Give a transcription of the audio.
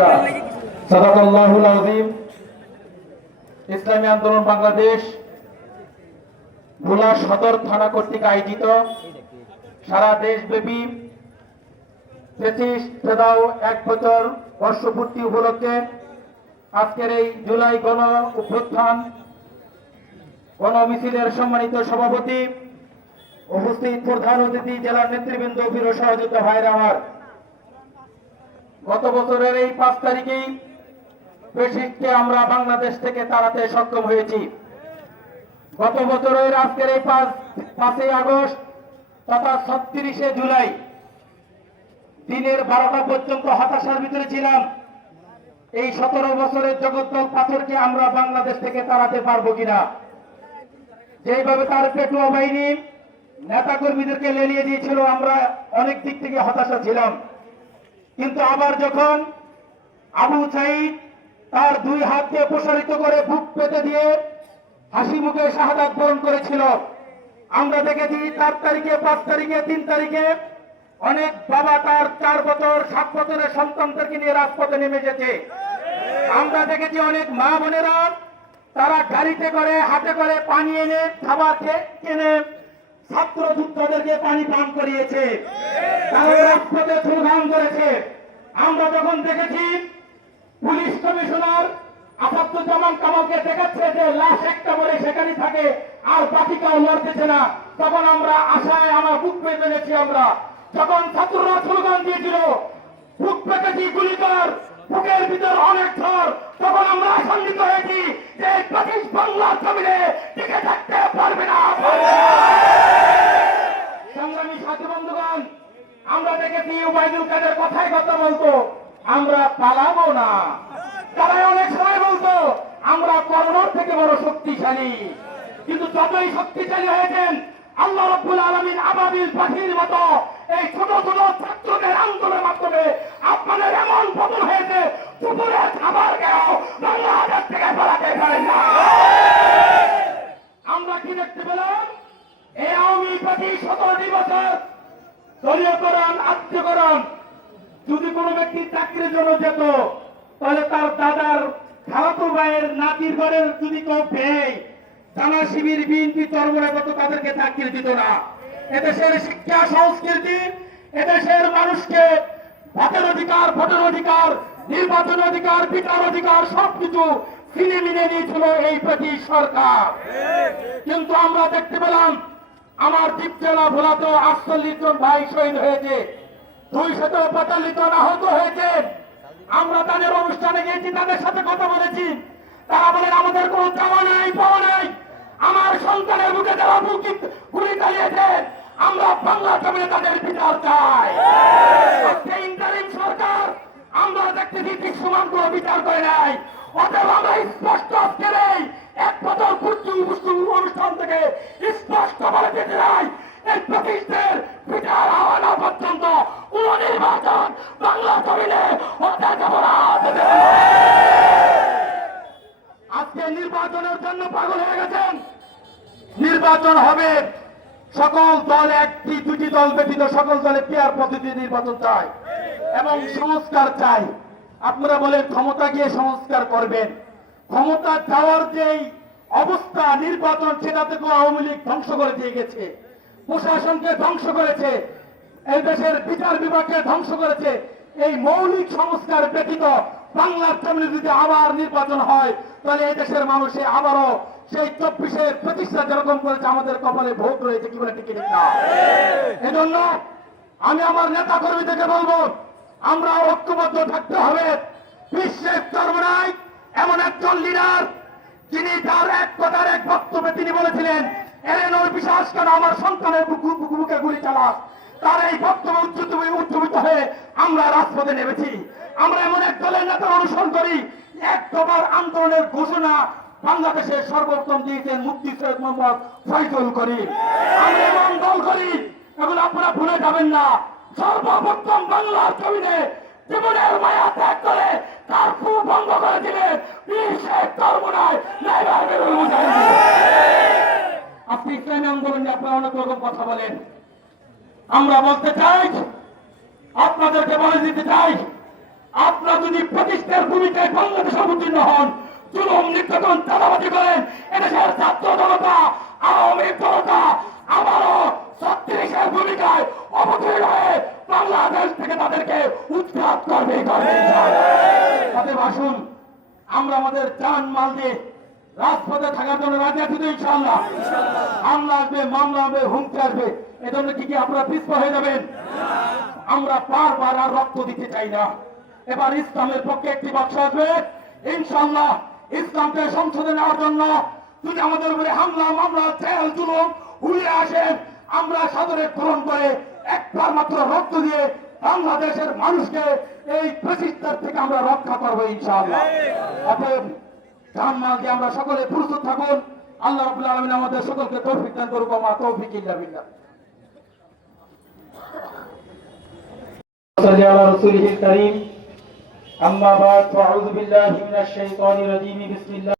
সাদাকাল্লাহুল আযীম। ইসলামী আন্দোলন বাংলাদেশ ভোলা সদর থানা কর্তৃক আয়োজিত সারা দেশব্যাপী ১ বছর বর্ষপূর্তি উপলক্ষে আজকের এই জুলাই গণ অভ্যুত্থান গণমিছিলের সম্মানিত সভাপতি, উপস্থিত প্রধান অতিথি, জেলার নেতৃবৃন্দ, প্রিয় সহযোদ্ধা ভাইরা আমার, গত বছরের এই ৫ তারিখেই ফ্যাসিস্টকে আমরা বাংলাদেশ থেকে তাড়াতে সক্ষম হয়েছি। গত বছরের আজকের এই ৫ই আগস্ট তথা ৩৬শে জুলাই দিনের ১২টা পর্যন্ত হতাশার ভিতরে ছিলাম। এই ১৭ বছরের জগদ্দল পাথরকে আমরা বাংলাদেশ থেকে তাড়াতে পারবো কিনা। যেভাবে তার পেটুয়া বাহিনী নেতাকর্মীদেরকে লেলিয়ে দিয়েছিল, আমরা অনেক দিক থেকে হতাশা ছিলাম। কিন্তু আবার যখন আবু সাঈদ তার ২ হাতকে প্রসারিত করে বুক পেতে দিয়ে হাসি মুখে শাহাদাত বরণ করেছিল, আমরা দেখেছি ৪ তারিখে, ৫ তারিখে, ৩ তারিখে অনেক বাবা তার ৪ বছর ৭ বছরের সন্তানদেরকে নিয়ে রাজপথে নেমে এসেছে। আমরা দেখেছি অনেক মা বোনেরা তারা গাড়িতে করে, হাতে করে পানি এনে, খাবার কিনে ছাত্র যোদ্ধাদেরকে পানি পান করিয়েছে, তারা রাজপথে স্লোগান করেছে। আমরা যখন দেখেছি পুলিশ কমিশনার আসাদুজ্জামান কামালকে দেখাচ্ছে যে লাশ একটা বলে সেখানে থাকে আর বাকি কেউ লড়তেছে না, তখন আমরা আশায় আমার বুক পেতে ফেলেছি। আমরা যখন ছাত্ররা স্লোগান দিয়েছিল বুক পেতেছি গুলি কর, বুকের ভিতর অনেক ঝড়, তখন আমরা আশান্বিত হয়েছি যে ব্রিটিশ বাংলার জমিনে টিকে থাকতে পারবে না। সংগ্রামী সাথী বন্ধুগণ, আমরা দেখেছি ওবায়দুল কাদের কথায় কথা বলতো আমরা পালাবো না, তারা অনেক সময় বলতো আমরা করোনার থেকে বড় শক্তিশালী। কিন্তু যতই শক্তিশালী হয়েছেন, আল্লাহ রাব্বুল আলামিন আবাবিল পাখির মতো এই ছোট ছোট ছাত্রদের আন্দোলনের মাধ্যমে আপনাদের এমন পতন হয়েছে, দুপুরের খাবার খেয়েও বাংলাদেশ থেকে পালাতে পারেন না। আমরা কি দেখতে পেলাম? এই আওয়ামী পার্টি ১৭টি বছর দলীয়করণ, আত্মীয়করণ। যদি কোনো ব্যক্তি চাকরির জন্য যেত, তাহলে তার দাদার খালাতো ভাইয়ের নাতির ঘরের যদি কেউ পেয়ে থানা শিবির, বিএনপি, চরমরায় মতো তাদেরকে চাকরি দিত না। এদেশের শিক্ষা সংস্কৃতি, এদেশের মানুষকে ভোটের অধিকার, ভোটের অধিকার, নির্বাচন অধিকার, বিচার অধিকার সবকিছু ফিরে মিলে নিয়েছিল এই ব্রিটিশ সরকার। কিন্তু আমরা দেখতে পেলাম আমার দ্বীপ জেলা ভোলাতেও ৪৮ জন ভাই শহীদ হয়েছে, ২৪৫ জন আহত হয়েছে। আমরা তাদের অনুষ্ঠানে গিয়েছি, তাদের সাথে কথা বলেছি, তারা বলেন আমাদের কোনো চাওয়া নাই, পাওয়া নাই। আমার সন্তানের বুকে যারা গুলি চালিয়েছে, আমরা বাংলা জমিনে তাদের বিচার চাই। ইন্টারিম সরকার আমরা দেখতেছি দৃশ্যমান কোনো বিচার করে নাই। অতএব আমরা স্পষ্ট আজকের ১ বছর পূর্তি অনুষ্ঠান থেকে স্পষ্ট বলে দিতে চাই, এই ব্রিটিশদের বিচার হওয়া না পর্যন্ত কোন নির্বাচন বাংলা জমিনে হতে দেব না। আজকে নির্বাচনের জন্য পাগল হয়ে গেছেন। নির্বাচন হবে, সকল দল, ১টি ২টি দল ব্যতীত সকল দলে পেয়ার পদ্ধতি নির্বাচন চায় এবং সংস্কার চাই। আপনারা বলেন ক্ষমতা গিয়ে সংস্কার করবেন, ক্ষমতা যাওয়ার যেই অবস্থা নির্বাচন, সেটা থেকে আওয়ামী লীগ ধ্বংস করে দিয়ে গেছে, প্রশাসনকে ধ্বংস করেছে, এই দেশের বিচার বিভাগকে ধ্বংস করেছে। এই মৌলিক সংস্কার ব্যতীত বাংলার জমিনে যদি আবার নির্বাচন হয়, তাহলে এই দেশের মানুষে আবারও সেই ২৪-এর প্রতিষ্ঠা যেরকম করেছে, আমাদের কপালে ভোট রয়েছে, কি বলে টিকিট না। এজন্য আমি আমার নেতা কর্মীদেরকে বলবো, আমরা ঐক্যবদ্ধ থাকতে হবে। বিশ্বের চরমরায় এমন একজন লিডার, যিনি তার এক কথার এক বক্তব্যে তিনি বলেছিলেন, এলেনোর বিশ্বাস কেন আমার সন্তানের বুকে গুলি চালাস। তার এই বক্তব্য উজ্জীবিত হয়ে আমরা রাজপথে নেমেছি। আমরা এমন এক দলের নেতার অনুসরণ করি, ১ দফার আন্দোলনের ঘোষণা বাংলাদেশের সর্বোত্তম দিয়েছেন মুফতি সৈয়দ মোহাম্মদ ফয়জুল করিম। আমরা এমন দল করি, এগুলো আপনারা ভুলে যাবেন না। সর্বপ্রথম বাংলার জমিনে জীবনের মায়া ত্যাগ করে তার খুব ভঙ্গ করে দিলেন আপনি ইসলামী আন্দোলন নিয়ে আপনারা অনেক রকম কথা বলেন। আমরা বলতে চাই, আপনাদেরকে বলে দিতে চাই, আপনারা যদি প্রতিষ্ঠার ভূমিকায় বাংলাদেশ অবতীর্ণ হন, জুলুম নির্যাতন চাঁদাবাজি করেন, এদেশের ছাত্র জনতা আওয়ামী জনতা আবারও 36-এর ভূমিকায় অবতীর্ণ হয়ে বাংলাদেশ থেকে তাদেরকে উৎখাত করবে। তাদের আসুন আমরা আমাদের জান মাল দিয়ে রাজপথে থাকার জন্য রাজি আছি তো ইনশাআল্লাহ? হামলা আসবে, মামলা হবে, হুমকি আসবে, এজন্য কি আপনারা পিছপা হয়ে যাবেন? আমরা বারবার আর রক্ত দিতে চাই না। এবার ইসলামের পক্ষে একটি বাক্স আসবে ইনশাআল্লাহ। ইসলামকে সংশোধন নেওয়ার জন্য যদি আমাদের উপরে হামলা মামলা জেল জুলুম উড়িয়ে আসে, আমরা সাদরে গ্রহণ করে একবার মাত্র রক্ত দিয়ে বাংলাদেশের মানুষকে এই ফ্যাসিস্টদের থেকে আমরা রক্ষা করবো ইনশাআল্লাহ। অতএব জান মাল দিয়ে আমরা সকলে প্রস্তুত থাকুন। আল্লাহ রাব্বুল আলামিন আমাদের সকলকে তৌফিক দান করুক। মা তৌফিক ইল্লা বিল্লাহ। صلى على رسوله الكريم أما بعد فأعوذ بالله من الشيطان الرجيم بسم الله